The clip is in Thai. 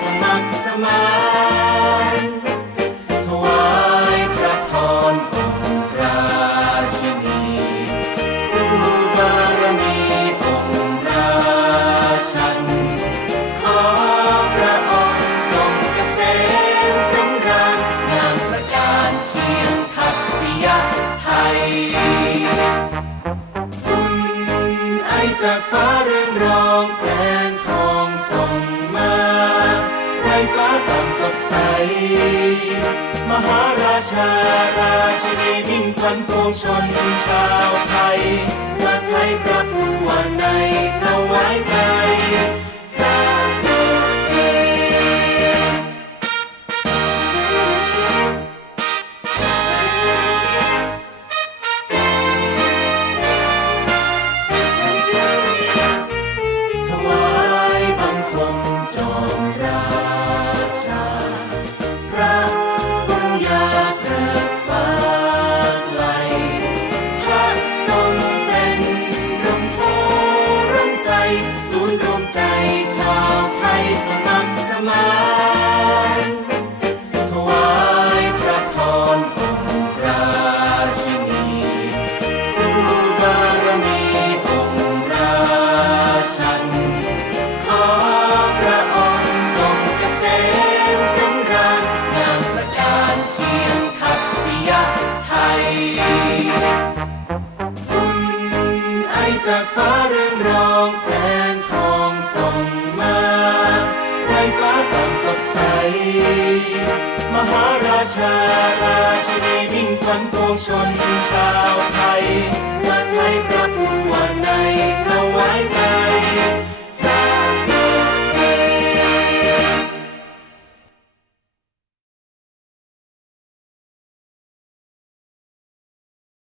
ครสมานถวายพระพรองค์ราชินีผู้บารมีองค์ราชัน ขอพระองค์ทรงเกษมสำราญงามประการเคียงทัพพิยไทยบุญไอจากฟ้าเรืองรองแสง ฟ้าต่างสดใส มหาราชาราชินีมิ่งขวัญปวงชนชาวไทย จากฟ้าเรืองรองแสงทองส่องมาไรฟ้าต่างสดใส มหาราชาราชินีมิ่งขวัญปวงชนชาวไทย